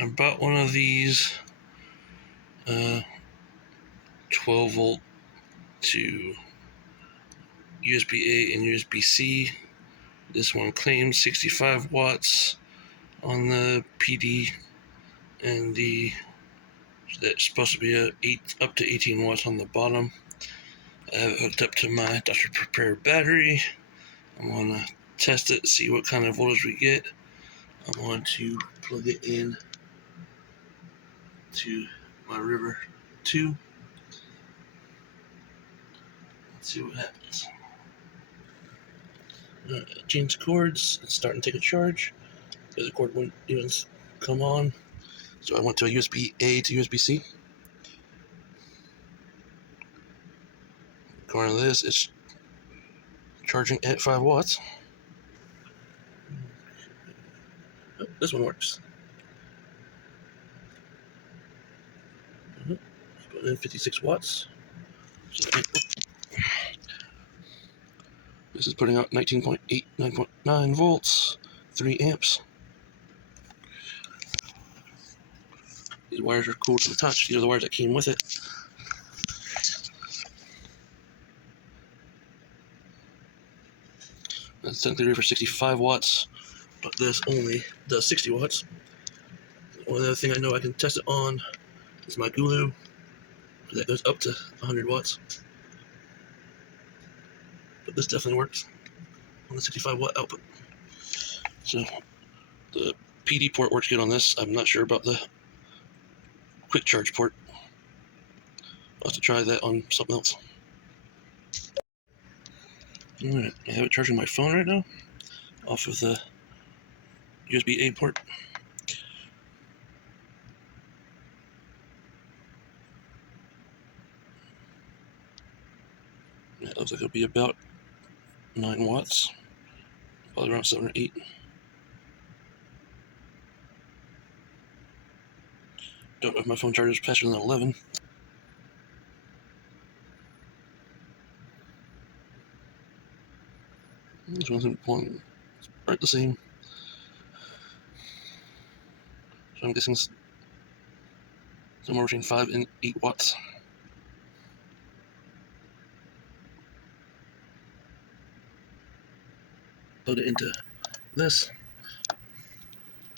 I bought one of these 12 volt to USB-A and USB-C. This one claims 65 watts on the PD, and that's supposed to be up to 18 watts on the bottom. I have it hooked up to my Dr. Prepare battery. I'm going to test it, see what kind of voltage we get. I'm going to plug it in to my River 2. Let's see what happens. Change cords. It's starting to take a charge. The cord wouldn't even come on. So I went to a USB-A to USB-C. According to this, it's charging at 5 watts. Oh, this one works. Put in 56 watts. This is putting out 19.8, 9.9 volts, 3 amps. These wires are cool to the touch. These are the wires that came with it. That's technically rated for 65 watts, but this only does 60 watts. One other thing I know I can test it on is my Gulu. That goes up to 100 watts. But this definitely works on the 65 watt output. So the PD port works good on this. I'm not sure about the quick charge port. I'll have to try that on something else. Alright, I have it charging my phone right now off of the USB-A port. It looks like it'll be about 9 watts, probably around 7 or 8. Don't know if my phone charges faster than 11. This one's right the same. So I'm guessing it's somewhere between 5 and 8 watts. Plug it into this.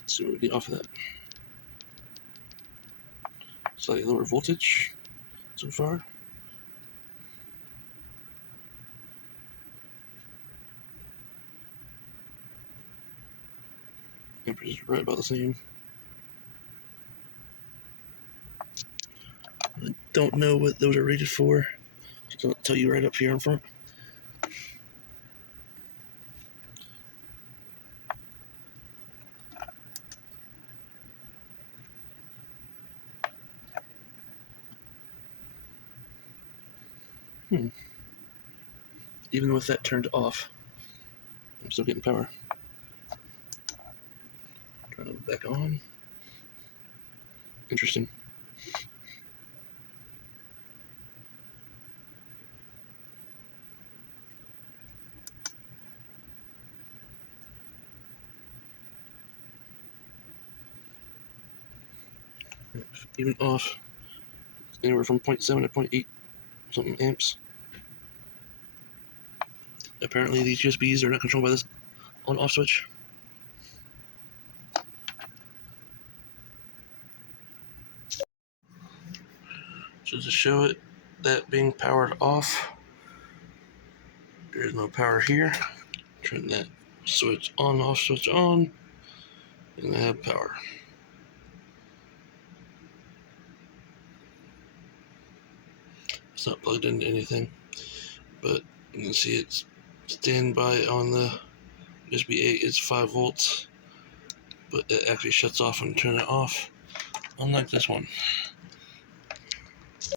Let's see what we get off of that. Slightly lower voltage so far. Amperage is right about the same. I don't know what those are rated for. So I'll tell you right up here in front. Even with that turned off, I'm still getting power. Turn it back on. Interesting. Even off, anywhere from 0.7 to 0.8 something amps. Apparently these USBs are not controlled by this on-off switch. So to show it that being powered off, there's no power here. Turn that switch on, off switch on, and I have power. It's not plugged into anything, but you can see it's standby on the USB-A. It's 5 volts, but it actually shuts off when you turn it off, unlike this one.